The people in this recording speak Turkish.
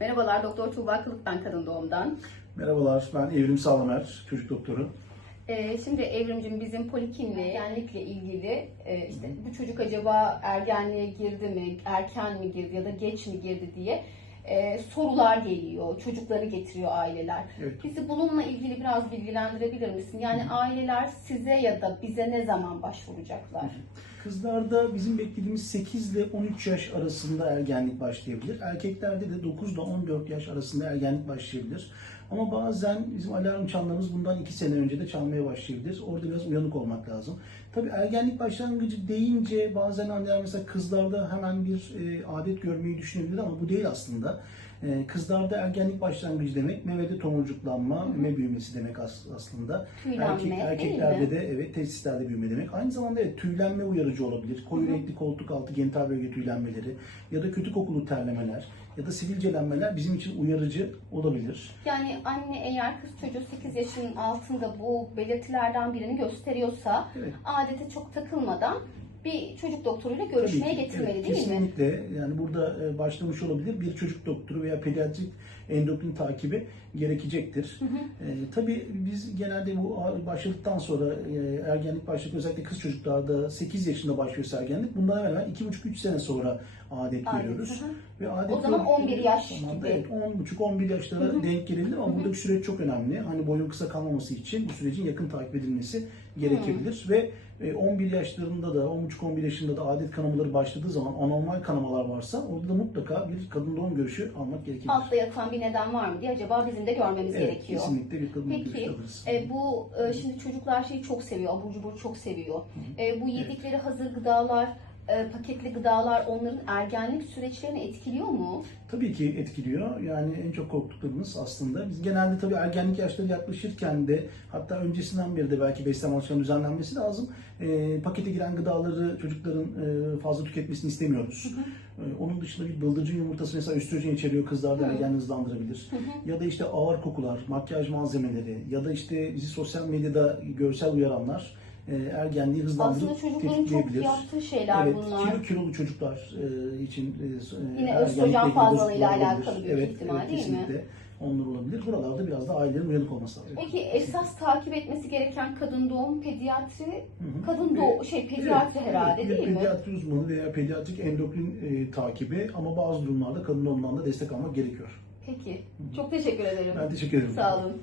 Merhabalar, Doktor Tuğba Kılık ben Kadın Doğum'dan. Merhabalar, ben Evrim Sağlamer, çocuk doktoru. Ee, şimdi Evrimcim bizim polikinle, ergenlikle ilgili e, işte bu çocuk acaba ergenliğe girdi mi, erken mi girdi ya da geç mi girdi diye e, sorular geliyor. Çocukları getiriyor aileler. Evet. Bizi bununla ilgili biraz bilgilendirebilir misin? Yani aileler size ya da bize ne zaman başvuracaklar? Kızlarda bizim beklediğimiz 8 ile 13 yaş arasında ergenlik başlayabilir. Erkeklerde de 9 ile 14 yaş arasında ergenlik başlayabilir. Ama bazen bizim alarm çanlarımız bundan 2 sene önce de çalmaya başlayabilir. Orada biraz uyanık olmak lazım. Tabii ergenlik başlangıcı deyince bazen anneler mesela kızlarda hemen bir e, adet görmeyi düşünebilir ama bu değil aslında. E, kızlarda ergenlik başlangıcı demek memede tomurcuklanma, meme büyümesi demek as- aslında. Tüylenme değil erkeklerde mi? de evet testislerde büyüme demek. Aynı zamanda evet tüylenme uyarıcı olabilir. Koyu renkli koltuk altı genital bölge tüylenmeleri ya da kötü kokulu terlemeler ya da sivilcelenmeler bizim için uyarıcı olabilir. Yani anne eğer kız çocuğu 8 yaşının altında bu belirtilerden birini gösteriyorsa Evet. adete çok takılmadan bir çocuk doktoruyla görüşmeye Tabii getirmeli evet, değil mi? kesinlikle. Yani burada e, başlamış olabilir bir çocuk doktoru veya pediatrik endokrin takibi gerekecektir. E, tabii biz genelde bu başladıktan sonra e, ergenlik başladık özellikle kız çocuklarda 8 yaşında başlıyorsa ergenlik bundan hemen hemen 2,5-3 sene sonra adet Adet, görüyoruz. hı hı. Ve adet O zaman gördükleri 11 yaş zamanda gibi. Evet 10,5-11 yaşlara denk gelebilir ama buradaki süreç çok önemli. Hani boyun kısa kalmaması için bu sürecin yakın takip edilmesi gerekebilir ve e, 11 yaşlarında da 10,5-11 yaşında da adet kanamaları başladığı zaman anormal kanamalar varsa orada mutlaka bir kadın doğum görüşü almak gerekebilir. Altta yatan bir neden var mı diye acaba bizim de görmemiz evet, gerekiyor. kesinlikle bir kadın Peki görüşü alırız. e, bu e, şimdi çocuklar şeyi çok seviyor, abur cubur çok seviyor. E, bu yedikleri hazır gıdalar, e, paketli gıdalar onların ergenlik süreçlerini etkiliyor mu? Tabii ki etkiliyor. Yani en çok korktuklarımız aslında. Biz genelde tabii ergenlik yaşları yaklaşırken de hatta öncesinden beri de belki beslenme alışkanlığı düzenlenmesi lazım. Ee, pakete giren gıdaları çocukların e, fazla tüketmesini istemiyoruz. Ee, onun dışında bir bıldırcın yumurtası mesela östrojen içeriyor kızlarda ergenliği hızlandırabilir. Ya da işte ağır kokular, makyaj malzemeleri ya da işte bizi sosyal medyada görsel uyaranlar e, ergenliği hızlandırıp Aslında çocukların çok tetikleyebilir. yaptığı şeyler Evet, bunlar. kilo kilolu çocuklar e, için e, Yine ergenlikle östrojen ilgili fazlalığıyla bozukluklar alakalı olabilir. büyük evet, ihtimal evet, değil mi? kesinlikle Onlar olabilir. Buralarda biraz da ailelerin uyanık olması lazım. Peki esas takip etmesi gereken kadın doğum pediatri, Hı kadın doğum şey pediatri Evet, herhalde evet, değil bir mi? Pediatri uzmanı veya pediatrik endokrin e, takibi ama bazı durumlarda kadın doğumdan da destek almak gerekiyor. Peki. Çok teşekkür ederim. Ben teşekkür ederim. Sağ olun.